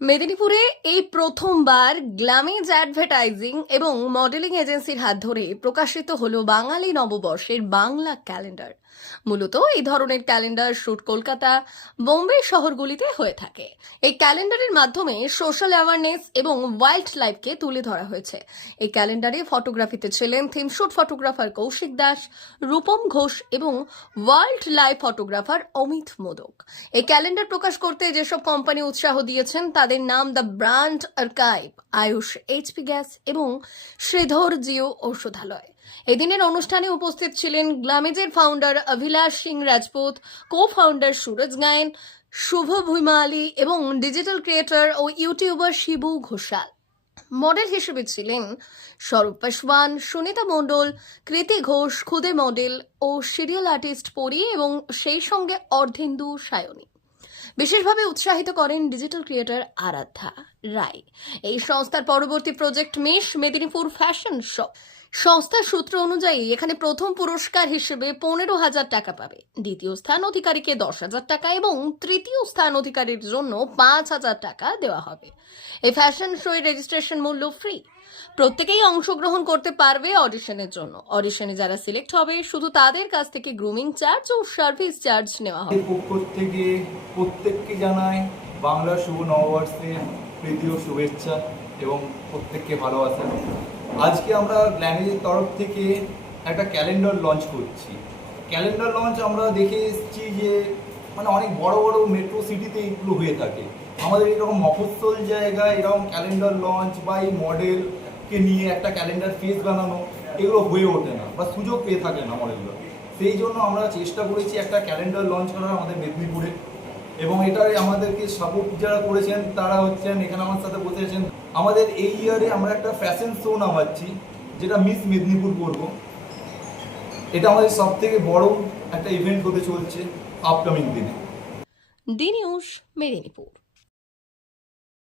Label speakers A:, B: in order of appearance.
A: মেদিনীপুরে এই প্রথমবার গ্ল্যামেজ অ্যাডভার্টাইজিং এবং মডেলিং এজেন্সির হাত ধরে প্রকাশিত হলো বাঙালি নববর্ষের বাংলা ক্যালেন্ডার। মূলত এই ধরনের ক্যালেন্ডার শুট কলকাতা, বোম্বে শহরগুলিতে হয়ে থাকে। এই ক্যালেন্ডারের মাধ্যমে সোশ্যাল অ্যাওয়ারনেস এবং ওয়াইল্ড লাইফকে তুলে ধরা হয়েছে। এই ক্যালেন্ডারে ফটোগ্রাফিতে ছিলেন theme theme shoot photographer Koushik Das, Rupam Ghosh এবং wildlife photographer Amit Modak. এই ক্যালেন্ডার প্রকাশ করতে যেসব কোম্পানি উৎসাহ দিয়েছেন তাদের নাম The Brand Archive Ayush HP gas এবং শ্রীধর জিও ঔষধালয়। এদিনের অনুষ্ঠানে উপস্থিত ছিলেন গ্লামেজের ফাউন্ডার অভিলাষ সিং রাজপুত কো ফাউন্ডার সুরজ গায়েন, শুভ ভুইমা আলী এবং ডিজিটাল ক্রিয়েটর ও ইউটিউবার শিবু ঘোষাল। মডেল হিসেবে ছিলেন স্বরূপ পাসওয়ান, সুনিতা মণ্ডল, কৃতি ঘোষ, খুদে মডেল ও সিরিয়াল আর্টিস্ট পরি এবং সেই সঙ্গে অর্ধেন্দু সায়নী। বিশেষভাবে উৎসাহিত করেন ডিজিটাল ক্রিয়েটর আরাধ্যা রায়। এই সংস্থার পরবর্তী প্রজেক্ট মেশ মেদিনীপুর ফ্যাশন শো সংস্থার সূত্র অনুযায়ী এখানে প্রথম পুরস্কার হিসেবে পনেরো হাজার টাকা পাবে। দ্বিতীয় স্থান অধিকারীকে দশ হাজার টাকা এবং তৃতীয় স্থান অধিকারীর জন্য পাঁচ হাজার টাকা দেওয়া হবে। এই ফ্যাশন শোয়ের রেজিস্ট্রেশন মূল্য ফ্রি প্রত্যেকেই অংশগ্রহণ করতে পারবে অডিশনের জন্য। অডিশনে যারা সিলেক্ট হবে, শুধু তাদের কাছ থেকে গ্রুমিং চার্জ ও সার্ভিস চার্জ নেওয়া হবে।
B: থেকে প্রত্যেককে জানাই বাংলা শুভ নববর্ষের প্রীতি ও শুভেচ্ছা এবং প্রত্যেককে ভালোবাসা। আজকে আমরা গ্ল্যানেজের তরফ থেকে একটা ক্যালেন্ডার লঞ্চ করছি। ক্যালেন্ডার লঞ্চ আমরা দেখে এসেছি যে মানে অনেক বড় বড় মেট্রো সিটিতে এগুলো হয়ে থাকে। আমাদের এরকম মফস্বল জায়গায় এরকম ক্যালেন্ডার লঞ্চ বা এই মডেলকে নিয়ে একটা ক্যালেন্ডার ফেস বানানো, এগুলো হয়ে ওঠে না বা সুযোগ পেয়ে থাকে না মডেলগুলো সেই জন্য আমরা চেষ্টা করেছি একটা ক্যালেন্ডার লঞ্চ করার আমাদের মেদিনীপুরে। এবং এটাই আমাদেরকে সাপোর্ট যারা করেছেন, তারা হচ্ছেন, এখানে আমার সাথে বসে আছেন। আমাদের এই ইয়ারে আমরা একটা ফ্যাশন শো নামাচ্ছি, যেটা মিস মেদিনীপুর করব। এটা আমাদের সব থেকে বড় একটা ইভেন্ট হতে চলছে আপকামিং দিনে।
A: ডি মেদিনীপুর